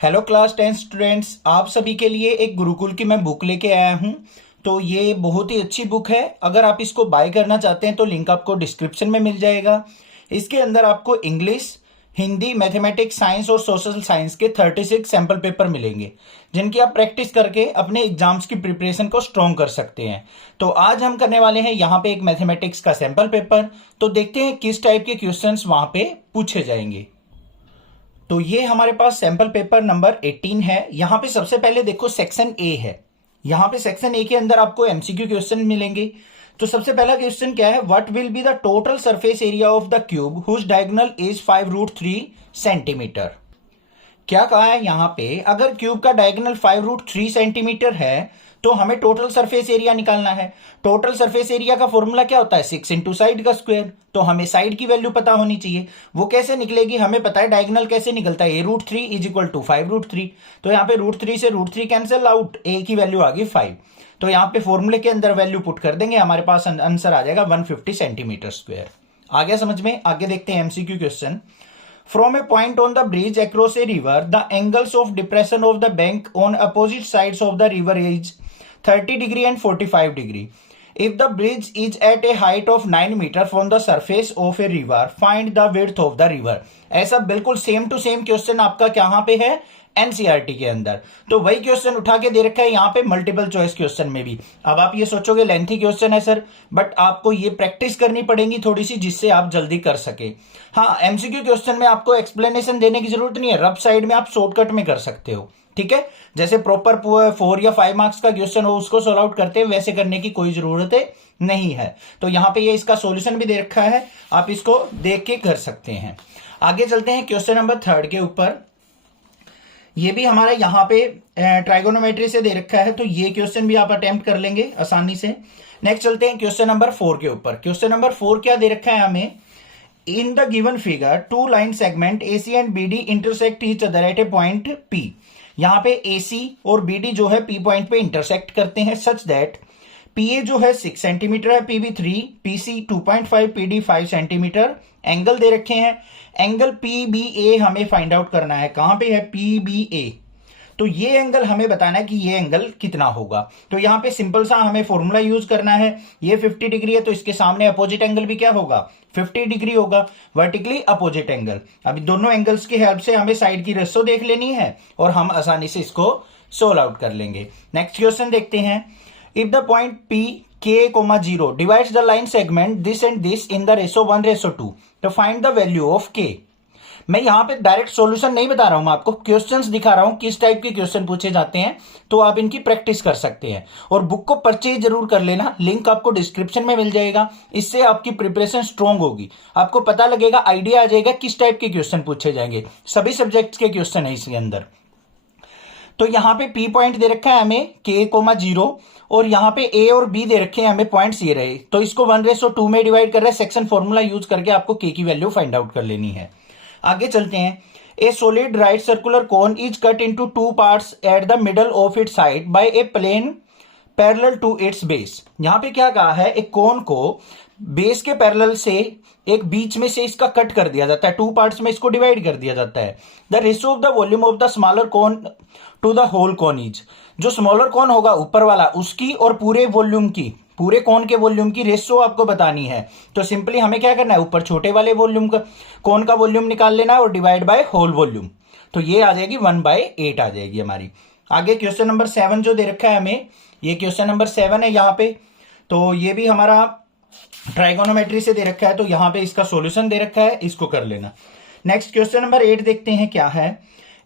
Hello class 10 students, आप सभी के लिए एक गुरुकुल की मैं बुक लेके आया हूं। तो ये बहुत ही अच्छी बुक है। अगर आप इसको बाय करना चाहते हैं तो लिंक आपको डिस्क्रिप्शन में मिल जाएगा। इसके अंदर आपको इंग्लिश, हिंदी, मैथमेटिक्स, साइंस और सोशल साइंस के 36 सैम्पल पेपर मिलेंगे, जिनकी आप प्रैक्टिस करके अपने एग्जाम्स की प्रिपरेशन को स्ट्रॉन्ग कर सकते हैं। तो आज हम करने वाले हैं यहाँ पे एक मैथमेटिक्स का सैम्पल पेपर। तो देखते हैं किस टाइप के क्वेश्चंस वहां पे पूछे जाएंगे। तो ये हमारे पास सैंपल पेपर नंबर 18 है। यहाँ पे सबसे पहले देखो सेक्शन ए है। यहाँ पे सेक्शन ए के अंदर आपको एमसीक्यू क्वेश्चन मिलेंगे। तो सबसे पहला क्वेश्चन क्या है, what will be the total surface area of the cube whose diagonal is 5√3 centimetre. क्या कहा है यहाँ पे, अगर क्यूब का डायगोनल 5√3 सेंटीमीटर है तो हमें टोटल सरफेस एरिया निकालना है। टोटल सरफेस एरिया का फॉर्मूला क्या होता है, 6 इंटू साइड का स्क्वायर। तो हमें साइड की वैल्यू पता होनी चाहिए। वो कैसे निकलेगी, हमें पता है डायगोनल कैसे निकलता है, a√3 इज इक्वल टू 5√3। तो यहाँ पे √3 से √3 कैंसिल आउट, a की वैल्यू आ गई 5। तो यहाँ पे फॉर्मूले के अंदर वैल्यू पुट कर देंगे, हमारे पास आंसर आ जाएगा 150 सेंटीमीटर स्क्वायर। आ गया समझ में। आगे देखते हैं MCQ question. From a point on the bridge across a river, the angles of depression of the bank on opposite sides of the river is 30 degree and 45 degree. If the bridge is at a height of 9 meter from the surface of a river, find the width of the river. ऐसा बिल्कुल same to same question आपका कहाँ पे है, NCERT के अंदर। तो वही क्वेश्चन उठा के दे रखा है यहाँ पे मल्टीपल चॉइस क्वेश्चन में भी। अब आप ये सोचोगे लेंथी क्वेश्चन है सर, बट आपको ये प्रैक्टिस करनी पड़ेगी थोड़ी सी, जिससे आप जल्दी कर सके। हाँ, एमसीक्यू क्वेश्चन में आपको एक्सप्लेनेशन देने की जरूरत नहीं है, रफ साइड में आप शॉर्टकट में कर सकते हो। ठीक है, जैसे प्रॉपर 4 या 5 मार्क्स का क्वेश्चन हो उसको सॉल्व आउट करते हैं, वैसे करने की कोई जरूरत नहीं है। तो यहाँ पे ये इसका सॉल्यूशन भी दे रखा है, आप इसको देख के कर सकते हैं। आगे चलते हैं क्वेश्चन नंबर 3 के ऊपर। ये भी हमारा यहाँ पे ट्राइगोनोमेट्री से दे रखा है, तो ये क्वेश्चन भी आप अटेम्प्ट कर लेंगे आसानी से। नेक्स्ट चलते हैं क्वेश्चन नंबर 4 के ऊपर। क्वेश्चन नंबर 4 क्या दे रखा है हमें, in the given figure 2 line segment AC and BD intersect each other at A point P। यहाँ पे AC और BD जो है P पॉइंट पे इंटरसेक्ट करते हैं, सच दैट PA जो है 6 सेंटीमीटर है, PB 3, PC 2.5, PD 5 centimetre. Angle दे रखे हैं, एंगल PBA हमें फाइंड आउट करना है। कहां पे है PBA, तो ये एंगल हमें बताना है कि ये एंगल कितना होगा। तो यहां पे सिंपल सा हमें फॉर्मूला यूज करना है। ये 50 डिग्री है तो इसके सामने अपोजिट एंगल भी क्या होगा, 50 डिग्री होगा, वर्टिकली अपोजिट एंगल। अभी दोनों एंगल्स की हेल्प से हमें साइड की रेशो देख लेनी है और हम आसानी से इसको सोल्व आउट कर लेंगे। नेक्स्ट क्वेश्चन देखते हैं। If the point P, K, 0 divides the line segment this and this in the ratio 1:2, तो find the value of K। मैं यहां पे डायरेक्ट सॉल्यूशन नहीं बता रहा हूं, मैं आपको क्वेश्चंस दिखा रहा हूं किस टाइप के क्वेश्चन पूछे जाते हैं, तो आप इनकी प्रैक्टिस कर सकते हैं। और बुक को परचेज जरूर कर लेना, लिंक आपको डिस्क्रिप्शन में मिल जाएगा। इससे आपकी प्रिपरेशन स्ट्रांग होगी, आपको पता लगेगा, आइडिया आ जाएगा किस टाइप के क्वेश्चन पूछे जाएंगे। सभी सब्जेक्ट्स के क्वेश्चन है इसके अंदर। तो यहाँ पे P पॉइंट दे रखा है हमें K, 0 और यहाँ पे A और B दे रखे हैं हमें पॉइंट्स ये रहे, तो इसको 1:2 में डिवाइड कर रहे हैं। सेक्शन फॉर्मूला यूज करके आपको K की वैल्यू फाइंड आउट कर लेनी है। आगे चलते हैं। A solid right circular cone is cut into 2 parts at the middle of its side by a plane parallel to its base. यहां पे क्या कहा है, एक कोन को बेस के पैरेलल से एक बीच में से इसका कट कर दिया जाता है, 2 पार्ट्स में इसको डिवाइड कर दिया जाता है। The ratio of the volume of the smaller cone to the whole cone is, जो स्मॉलर कोन होगा ऊपर वाला उसकी और पूरे वॉल्यूम की, पूरे कोन के वॉल्यूम की रेशियो आपको बतानी है। तो सिंपली हमें क्या करना है, ऊपर छोटे वाले वॉल्यूम का कोन का वॉल्यूम निकाल लेना है और डिवाइड बाय होल वॉल्यूम, तो ये आ जाएगी 1/8 आ जाएगी हमारी। आगे क्वेश्चन नंबर 7 जो दे रखा है हमें, ये क्वेश्चन नंबर 7 है यहाँ पे। तो ये भी हमारा ट्राइगोनोमेट्री से दे रखा है, तो यहाँ पे इसका सॉल्यूशन दे रखा है, इसको कर लेना। नेक्स्ट क्वेश्चन नंबर 8 देखते हैं क्या है।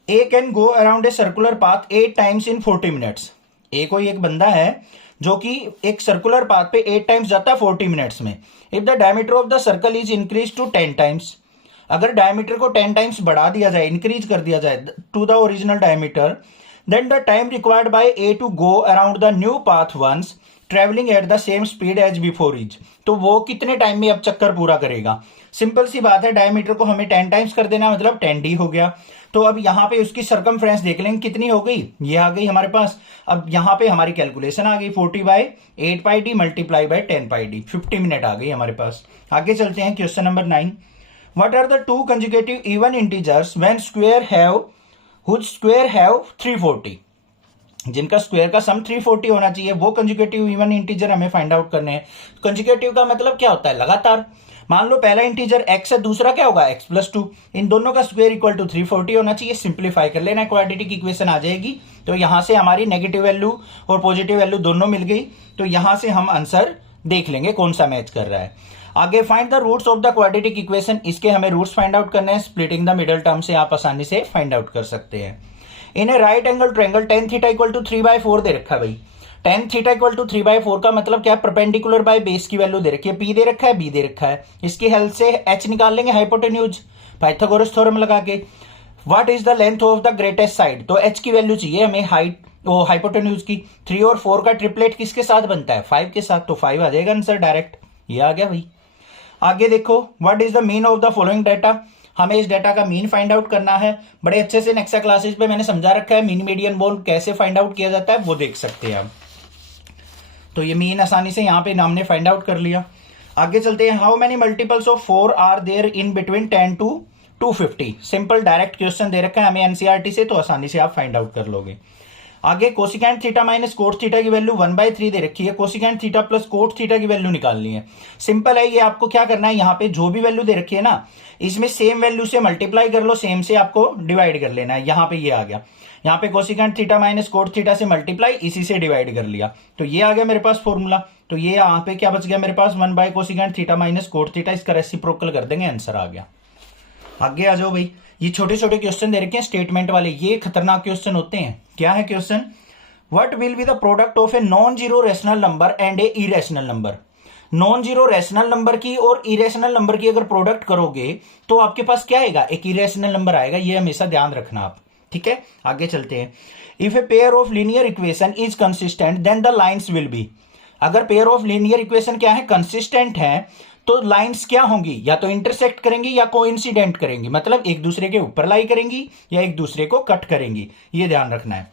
A can go around a circular path 8 times in 40 minutes. A कोई एक बंदा है जो कि एक सर्कुलर पाथ पे 8 टाइम्स जाता है 40 मिनट्स में। If the diameter of the circle is increase to 10 times, अगर डायमीटर को 10 टाइम्स बढ़ा दिया जाए, इंक्रीज कर दिया जाए to the original diameter, then the time required by A to go around the new path once travelling at the same speed as before is, तो वो कितने टाइम में अब चक्कर पूरा करेगा। सिंपल सी बात है, डायमीटर को हमें 10 टाइम्स कर देना, मतलब 10d हो गया। तो अब यहाँ पे उसकी सरकमफ्रेंस देख लेंगे कितनी हो गई, ये आ गई हमारे पास। अब यहाँ पे हमारी कैलकुलेशन आ गई 40/8πd multiply by 10πd, 50 minute आ गई हमारे पास। आगे चलते हैं question number 9। What are the 2 conjugative even integers when square have whose square have 340, जिनका स्क्वायर का सम 340 होना चाहिए, वो कंजुगेटिव इवन इंटीजर हमें फाइंड आउट करने हैं। कंजुगेटिव का मतलब क्या होता है? लगातार। मान लो पहला इंटीजर x है, दूसरा क्या होगा? x+2, इन दोनों का स्क्वायर इक्वल टू 340 होना चाहिए। सिंप्लीफाई कर लेना, क्वाड्रेटिक इक्वेशन आ जाएगी। तो यहां से हमारी नेगेटिव वैल्यू और पॉजिटिव वैल्यू दोनों मिल गई। तो यहां से हम आंसर देख लेंगे कौन सा मैच कर रहा है। आगे find the roots of the quadratic equation, इसके हमें रूट्स फाइंड आउट करने हैं। स्प्लिटिंग द मिडल टर्म से आप आसानी से फाइंड आउट कर सकते हैं। In a right angle triangle tan theta equal to 3/4 दे रखा है भाई। tan थीटा इक्वल टू 3/4 का मतलब क्या है? परपेंडिकुलर बाय बेस की वैल्यू दे रखी है, p दे रखा है, b दे रखा है। इसकी हेल्प से h निकाल लेंगे, हाइपोटेन्यूज, पाइथागोरस थ्योरम लगा के। What is the length of the greatest side, तो h की वैल्यू चाहिए हमें, हाइपोटेन्यूज की। 3 और 4 का ट्रिपलेट किसके साथ बनता है? 5 के साथ, तो 5 आ जाएगा आंसर डायरेक्ट। ये आ गया भाई। आगे देखो, what is the mean of the following data, हमें इस डाटा का मीन फाइंड आउट करना है। बड़े अच्छे से नेक्सा क्लासेस पे मैंने समझा रखा है, मीन मीडियन मोड कैसे फाइंड आउट किया जाता है वो देख सकते हैं आप। तो ये मीन आसानी से यहाँ पे हमने फाइंड आउट कर लिया। आगे चलते हैं। How many multiples of 4 are there in between 10 to 250, simple direct question दे रखा है हमें एनसीईआरटी से, तो आसानी से आप फाइंड आउट कर लोगे। आगे cosecant theta minus cot theta की वैल्यू 1/3 दे रखी है, cosecant theta plus cot theta की वैल्यू निकालनी है। सिंपल है, ये आपको क्या करना है, यहाँ पे जो भी वैल्यू दे रखी है ना, इसमें सेम वैल्यू से मल्टीप्लाई कर लो, सेम से आपको डिवाइड कर लेना है। यहाँ पे ये आ गया, यहाँ पे cosecant theta minus cot theta से मल्टीप्लाई, इसी से डिवाइड कर लिया, तो ये आ गया मेरे पास फॉर्मूला। तो ये यहाँ पे क्या बच गया मेरे पास? 1 cosecant theta minus cot theta, इसका रेसिप्रोकल कर देंगे, आंसर आ गया। आगे आ जाओ भाई। ये छोटे छोटे क्वेश्चन दे रखे हैं स्टेटमेंट वाले, ये खतरनाक क्वेश्चन होते हैं। क्या है question? What will be the product of a non-zero rational number and a irrational number? Non zero rational number की और इरेशनल नंबर की अगर प्रोडक्ट करोगे तो आपके पास क्या आएगा? एक इरेशनल नंबर आएगा, ये हमेशा ध्यान रखना आप, ठीक है। आगे चलते हैं। If a pair of linear equation is consistent then the lines will be, अगर पेयर ऑफ लीनियर इक्वेशन क्या है? कंसिस्टेंट है, तो लाइंस क्या होंगी? या तो इंटरसेक्ट करेंगी या कोइंसिडेंट करेंगी, मतलब एक दूसरे के ऊपर लाई करेंगी या एक दूसरे को कट करेंगी, ये ध्यान रखना है।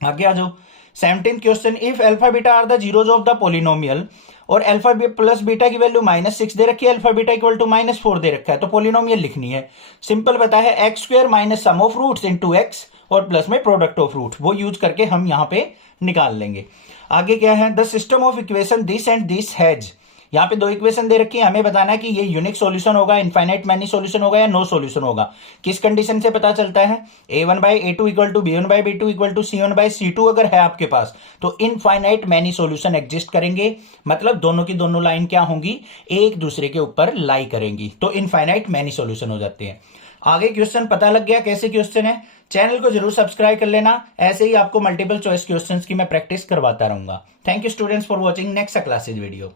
आगे आ जाओ। 17th question, if alpha beta are the zeros of the polynomial, और अल्फा प्लस बीटा की वैल्यू -6 दे रखी है, अल्फा बीटा इक्वल टू -4 दे रखा है, तो पोलिनोमियल लिखनी है। सिंपल पता है, x square minus sum of roots into x और प्लस में प्रोडक्ट ऑफ रूट, वो यूज करके हम यहां पे निकाल लेंगे। आगे क्या है? The system of equation this and this has, यहाँ पे दो इक्वेशन दे रखी है, हमें बताना है कि ये यूनिक सॉल्यूशन होगा, इनफाइनाइट मैनी सॉल्यूशन होगा या नो सॉल्यूशन होगा। किस कंडीशन से पता चलता है? a1/a2 equal to b1/b2 equal to c1/c2 अगर है आपके पास, तो इनफाइनाइट मैनी सॉल्यूशन एग्जिस्ट करेंगे, मतलब दोनों की दोनों लाइन क्या होंगी? एक दूसरे के ऊपर लाई करेंगी, तो इनफाइनाइट मैनी सॉल्यूशन हो जाते हैं। आगे क्वेश्चन पता लग गया कैसे क्वेश्चन है? चैनल को जरूर सब्सक्राइब कर लेना, ऐसे ही आपको मल्टीपल चॉइस क्वेश्चंस की मैं प्रैक्टिस करवाता रहूंगा। Thank you students for watching next classes video.